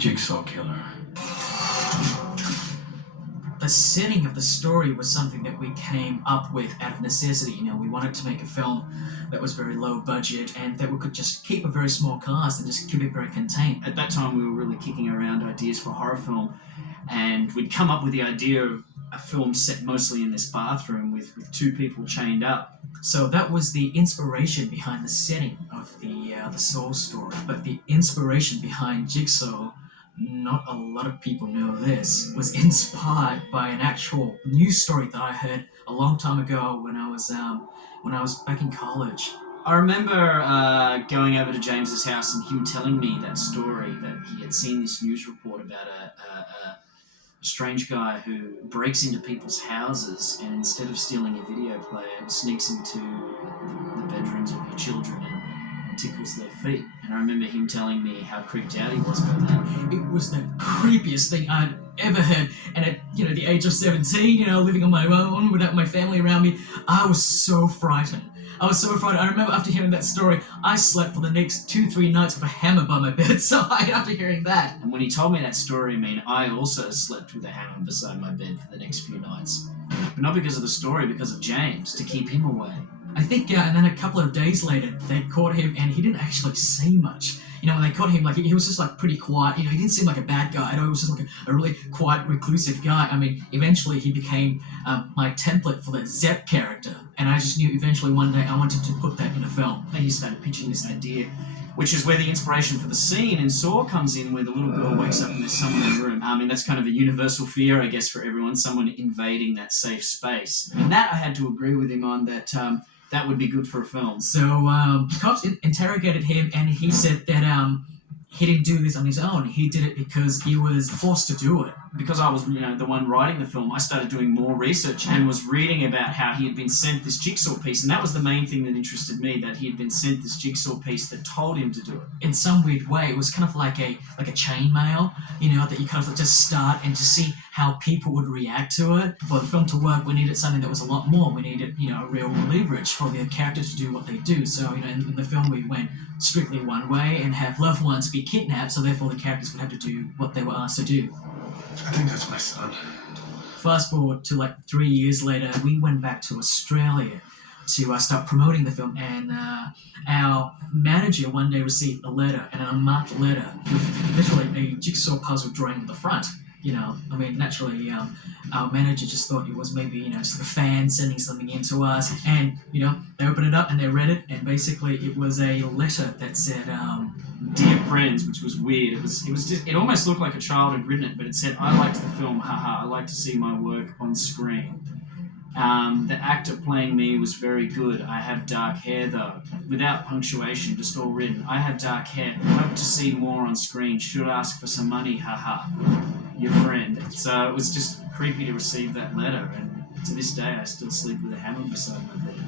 Jigsaw Killer. The setting of the story was something that we came up with out of necessity. You know, we wanted to make a film that was very low budget and that we could just keep a very small cast and just keep it very contained. At that time, we were really kicking around ideas for a horror film, and we'd come up with the idea of a film set mostly in this bathroom with two people chained up. So that was the inspiration behind the setting of the Soul story. But the inspiration behind Jigsaw, not a lot of people know this, was inspired by an actual news story that I heard a long time ago when I was back in college. I remember going over to James's house and him telling me that story, that he had seen this news report about a strange guy who breaks into people's houses and instead of stealing a video player, sneaks into the bedrooms of your children and tickles their feet. And I remember him telling me how creeped out he was by that. It was the creepiest thing I'd ever heard. And at the age of 17, living on my own without my family around me, I was so frightened. I remember after hearing that story, I slept for the next 2-3 nights with a hammer by my bedside after hearing that. And when he told me that story, I also slept with a hammer beside my bed for the next few nights. But not because of the story, because of James, to keep him away. I think, and then a couple of days later, they caught him, and he didn't actually say much. When they caught him, he was just pretty quiet. He didn't seem like a bad guy. He was just a really quiet, reclusive guy. Eventually he became my template for the Zepp character, and I just knew eventually one day I wanted to put that in a film. And he started pitching this idea, which is where the inspiration for the scene in Saw comes in, where the little girl wakes up and there's someone in the room. That's kind of a universal fear, I guess, for everyone, someone invading that safe space. And that I had to agree with him on, that that would be good for a film. So the cops interrogated him, and he said that he didn't do this on his own. He did it because he was forced to do it. Because I was, the one writing the film, I started doing more research and was reading about how he had been sent this jigsaw piece, and that was the main thing that interested me, that he had been sent this jigsaw piece that told him to do it. In some weird way, it was kind of like a chainmail, that you kind of just start and just see how people would react to it. For the film to work, we needed something that was a lot more. We needed, real leverage for the characters to do what they do. So, in the film we went strictly one way and have loved ones be kidnapped, so therefore the characters would have to do what they were asked to do. I think that's my son. Fast forward to 3 years later, we went back to Australia to start promoting the film, and our manager one day received a letter, an unmarked letter with literally a jigsaw puzzle drawing on the front. Naturally, our manager just thought it was maybe, just the fan sending something in to us, and, they opened it up and they read it, and basically it was a letter that said, Dear friends, which was weird. It almost looked like a child had written it, but it said, I liked the film, haha, I like to see my work on screen. The actor playing me was very good. I have dark hair though, without punctuation, just all written. I have dark hair, hope to see more on screen, should ask for some money, haha, your friend. So it was just creepy to receive that letter, and to this day I still sleep with a hammer beside my bed.